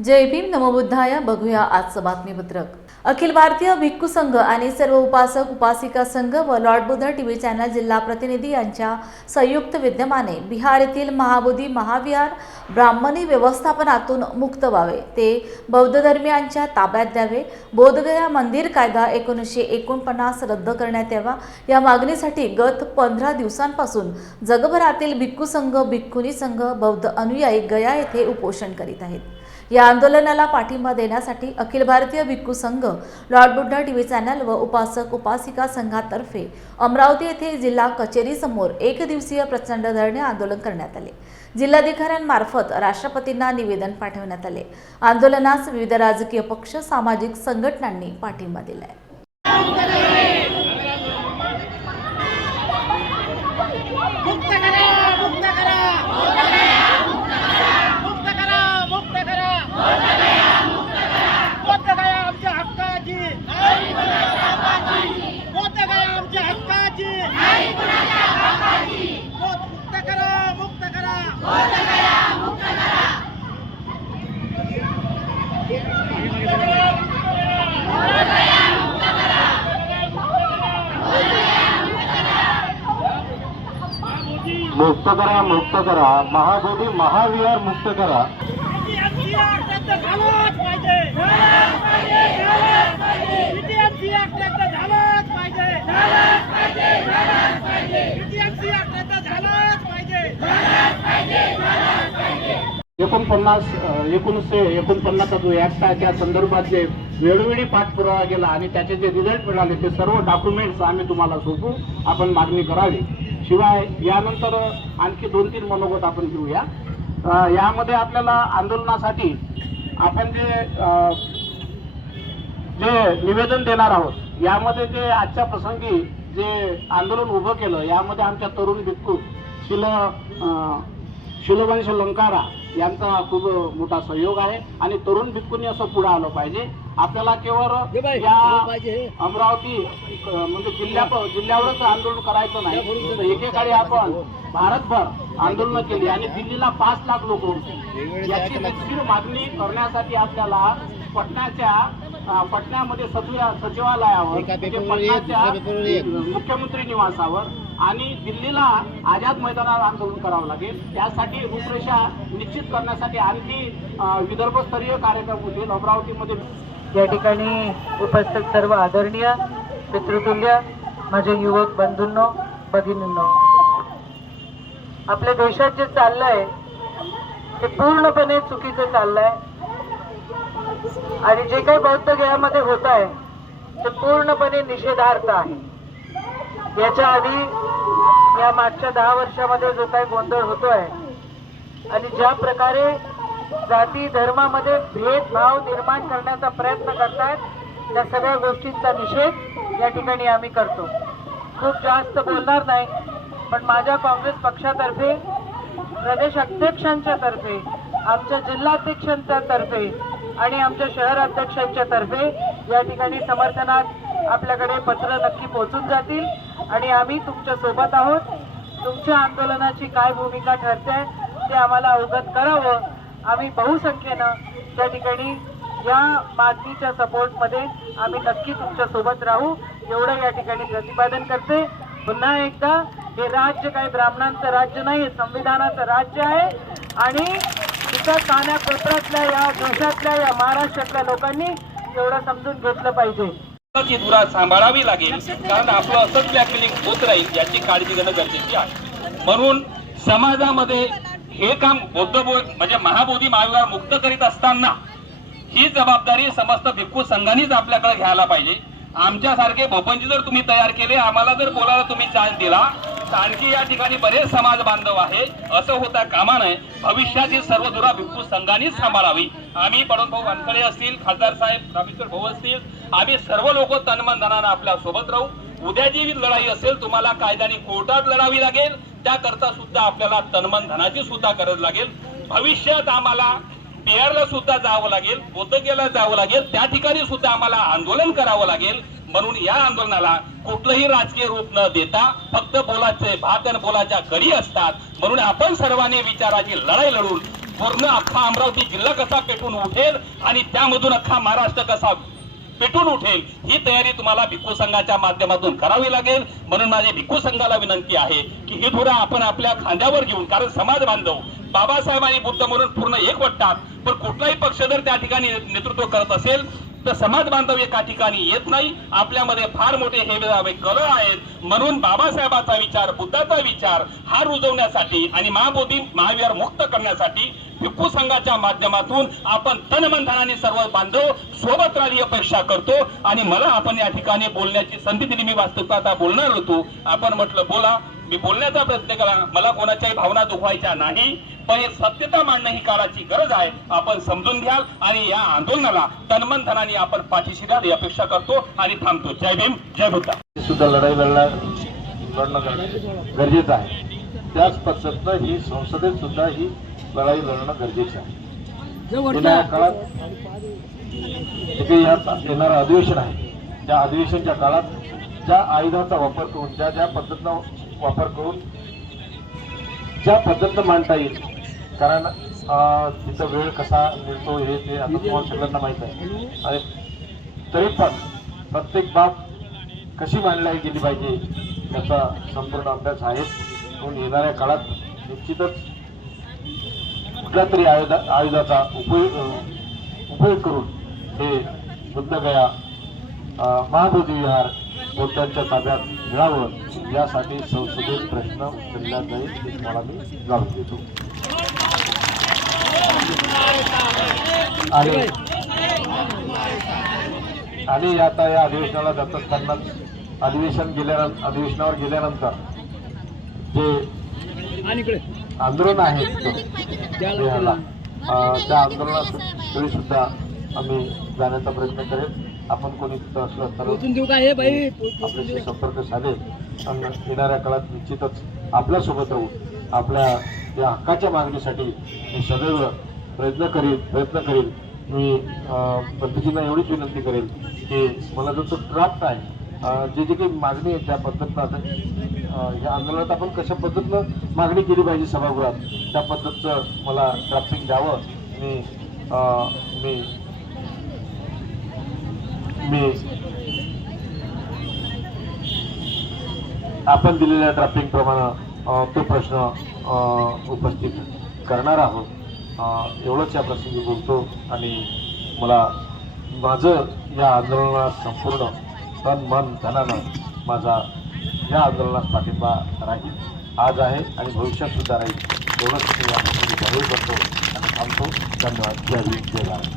जय भीम नमोबुद्धाय बघूया आजचं बातमीपत्रक. अखिल भारतीय भिक्खू संघ आणि सर्व उपासक उपासिका संघ व लॉर्ड बुद्ध टीव्ही चॅनल जिल्हा प्रतिनिधी यांच्या संयुक्त विद्यमाने बिहार येथील महाबोधी महाविहार ब्राह्मणी व्यवस्थापनातून मुक्त व्हावे. ते बौद्ध धर्मियांच्या ताब्यात द्यावे. बोधगया मंदिर कायदा एकोणीसशे एकोणपन्नास रद्द करण्यात यावा. या मागणीसाठी गत पंधरा दिवसांपासून जगभरातील भिक्खू संघ भिक्खुनी संघ बौद्ध अनुयायी गया येथे उपोषण करीत आहेत. या आंदोलनाला पाठिंबा देण्यासाठी अखिल भारतीय भिक्खू संघ लॉर्ड बुद्धा टीव्ही चॅनल व उपासक उपासिका संघातर्फे अमरावती येथे जिल्हा कचेरीसमोर एक दिवसीय प्रचंड धरणे आंदोलन करण्यात आले. जिल्हाधिकाऱ्यांमार्फत राष्ट्रपतींना निवेदन पाठवण्यात आले. आंदोलनास विविध राजकीय पक्ष सामाजिक संघटनांनी पाठिंबा दिलाय मुक्त करा मुक्त करा मुक्त करा मुक्त करा मुक्त करा आमच्या हक्काची मुक्त करा आमच्या हक्काची मुक्त करा मुक्त करा मुक्त करा मुक्त करा. महाबोधी महाविहार मुक्त करा. किती झालंच पाहिजे एकोणपन्नास एकोणीसशे एकोणपन्नासचा जो ऍक्ट आहे त्या संदर्भात जे वेळोवेळी पाठपुरावा गेला आणि त्याचे जे रिझल्ट मिळाले ते सर्व डॉक्युमेंट्स आम्ही तुम्हाला सोपू आपण मागणी करावी. शिवाय यानंतर आणखी दोन तीन मनोगत आपण घेऊया. यामध्ये आपल्याला आंदोलनासाठी आपण जे जे निवेदन देणार आहोत यामध्ये जे आजच्या प्रसंगी जे आंदोलन उभं केलं यामध्ये आमच्या तरुण भिक्खू शिल शिलवंश लंकारा यांचा खूप मोठा सहयोग आहे. आणि तरुण भिक्खूंनी असं पुढे आलं पाहिजे. आपल्याला केवळ या अमरावती म्हणजे जिल्ह्या जिल्ह्यावरच आंदोलन करायचं नाही. तर एकेकाळी आपण भारतभर आंदोलन केली आणि दिल्लीला पाच लाख लोक होते. याची निश्चित मागणी करण्यासाठी आपल्याला पटण्याच्या पटण्यामध्ये सचिव सचिवालयावर म्हणजे पटण्याच्या मुख्यमंत्री निवासावर आणि दिल्लीला आझाद मैदानावर आंदोलन करावं लागेल. त्यासाठी रूपरेषा निश्चित करण्यासाठी आणखी विदर्भस्तरीय कार्यक्रम होतील. अमरावतीमध्ये या ठिकाणी उपस्थित सर्व आदरणीय पितृतुल्य माझे युवक बंधूंनो भगिनींनो. आपल्या देशात जे चाललंय ते पूर्णपणे चुकीचं चाललंय. आणि जे काही बौद्ध गयामध्ये होत आहे ते पूर्णपणे निषेधार्थ आहे. याच्या आधी या मागच्या दहा वर्षामध्ये जो काही गोंधळ होतोय आणि ज्या प्रकारे जाती धर्मामध्ये भेदभाव निर्माण करण्याचा प्रयत्न करतायत त्या सगळ्या गोष्टींचा निषेध या ठिकाणी आम्ही करतो. खूप जास्त बोलणार नाही पण माझ्या काँग्रेस पक्षातर्फे प्रदेश अध्यक्षांच्या तर्फे आमच्या जिल्हाध्यक्षांच्या तर्फे आणि आमच्या शहर अध्यक्षांच्या तर्फे या ठिकाणी समर्थनात आपल्याकडे पत्र नक्की पोहोचून जातील. आणि आम्ही तुमच्यासोबत आहोत. तुमच्या आंदोलनाची काय भूमिका ठरते ते आम्हाला अवगत करावं. आम्ही बहुसंख्येनं त्या ठिकाणी या मागणीच्या सपोर्टमध्ये आम्ही नक्की तुमच्यासोबत राहू. एवढं या ठिकाणी प्रतिपादन करते. पुन्हा एकदा हे राज्य काही ब्राह्मणांचं राज्य नाही संविधानाचं राज्य आहे. आणि इथं कानाकोपऱ्यातल्या या देशातल्या या महाराष्ट्रातल्या लोकांनी एवढं समजून घेतलं पाहिजे. ची धुरा सांभाळावी लागेल. कारण आपलं असंच ब्लॅकमेलिंग होत राहील याची काळजी घेणं गरजेची आहे. म्हणून समाजामध्ये हे काम बौद्ध म्हणजे महाबोधी महाविहार मुक्त करीत असताना ही जबाबदारी समस्त भिक्खू संघानेच आपल्याकडे घ्यायला पाहिजे. आमच्यासारखे भोपनजी जर तुम्ही तयार केले आम्हाला जर बोलायला तुम्ही चान्स दिला आणखी या ठिकाणी बरेच समाज बांधव आहे असं होता कामा नये. भविष्यातील सर्व धुरा भिक्खू संघानेच सांभाळावी. आम्ही भाऊ वानखडे असतील खासदार साहेब रामेश्वर भाऊ असतील आम्ही सर्व लोक तनमन धनानं आपल्यासोबत राहू. उद्या जी लढाई असेल तुम्हाला कायद्याने कोर्टात लढावी लागेल. त्याकरता सुद्धा आपल्याला तनमन धनाची सुद्धा गरज लागेल. भविष्यात आम्हाला बिहारला सुद्धा जावं लागेल बोधगेला जावं लागेल. त्या ठिकाणी सुद्धा आम्हाला आंदोलन करावं लागेल. म्हणून या आंदोलनाला कुठलंही राजकीय रूप न देता फक्त बोलाचे भात आणि बोलाच्या कडी असतात. म्हणून आपण सर्वांनी विचाराची लढाई लढून पूर्ण अख्खा अमरावती जिल्हा कसा पेटून उठेल आणि त्यामधून अख्खा महाराष्ट्र कसा पेटून उठेल ही तयारी तुम्हाला भिक्खू संघाच्या माध्यमातून करावी लागेल. म्हणून माझी भिक्खू संघाला विनंती आहे की ही धुरा आपण आपल्या खांद्यावर घेऊन कारण समाज बांधव बाबासाहेब आणि बुद्ध म्हणून पूर्ण एक वाटतात पण कुठलाही पक्ष जर त्या ठिकाणी नेतृत्व करत असेल तर समाज बांधव एका ठिकाणी येत नाही. आपल्यामध्ये फार मोठे हे कल आहेत. म्हणून बाबासाहेबाचा विचार बुद्धाचा विचार हा रुजवण्यासाठी आणि महाबोधी महावीर मुक्त करण्यासाठी भिक्खू संघाच्या माध्यमातून आपण तनमनधनाने सर्व बांधव सोबत राहण्याची अपेक्षा करतो. आणि मला आपण या ठिकाणी बोलण्याची संधी दिली. मी वास्तविकता आता बोलणार होतो. आपण म्हटलं बोला. मी बोलण्याचा प्रयत्न करा मला कोणाच्याही भावना दुखवायच्या नाही पण हे सत्यता मांडणं ही काळाची गरज आहे. आपण समजून घ्याल आणि या आंदोलनाला तन्मन धनाने आपण पाठीशी द्याल ही अपेक्षा करतो आणि थांबतो. जय भीम जय भूता सुद्धा लढाई लढणार लढणं गरजेचं आहे. त्याच पद्धतीनं ही संसदेत सुद्धा ही लढाई लढणं गरजेचं आहे. काळात जे येणारं अधिवेशन आहे. त्या अधिवेशनच्या काळात ज्या आयुधाचा वापर करून ज्या ज्या पद्धतीनं वापर करून ज्या पद्धतीनं मांडता येईल. कारण तिथं वेळ कसा मिळतो हे ते आता तुम्हाला सगळ्यांना माहीत आहे. आणि तरी पण प्रत्येक बाब कशी मांडली गेली पाहिजे याचा संपूर्ण अभ्यास आहे. म्हणून येणाऱ्या काळात निश्चितच कुठल्या तरी आयुधा आयुधाचा उपयोग उपयोग करून हे बुद्धगया महाबोधी विहार बोलत्यांच्या ताब्यात मिळावं यासाठी संसदेत प्रश्न उचलला जाईल हे तुम्हाला मी जाणून देतो. आणि आणि आता या अधिवेशनाला जात असतानाच अधिवेशन गेल्यानंतर अधिवेशनावर गेल्यानंतर जे आंदोलन आहे त्या आंदोलनात सुद्धा आम्ही जाण्याचा प्रयत्न करेल. आपण कोणी तिथं असलं तर आपल्याशी संपर्क साधेल आणि येणाऱ्या काळात निश्चितच आपल्यासोबत राहून आपल्या या हक्काच्या मागणीसाठी मी सदैव प्रयत्न करील प्रयत्न करील मी पंतजींना एवढीच विनंती करेल की मला जो तो ड्राफ्ट आहे जे जे काही मागणी आहे त्या पद्धतीनं आता ह्या आंदोलनात आपण कशा पद्धतीनं मागणी केली पाहिजे सभागृहात त्या पद्धतीचं मला ड्राफ्टिंग द्यावं. मी मी मी आपण दिलेल्या ड्राफ्टिंग प्रमाणे तो प्रश्न उपस्थित करणार आहोत. एवढंच या प्रसंगी बोलतो आणि मला माझं या आंदोलनात संपूर्ण तन मन धनानं माझा या आंदोलनात पाठिंबा राहील. आज आहे आणि भविष्यात सुद्धा राहील. एवढंच मी या प्रसंगी जाहीर करतो आणि थांबतो. धन्यवाद. जय हिंद. जय भारत.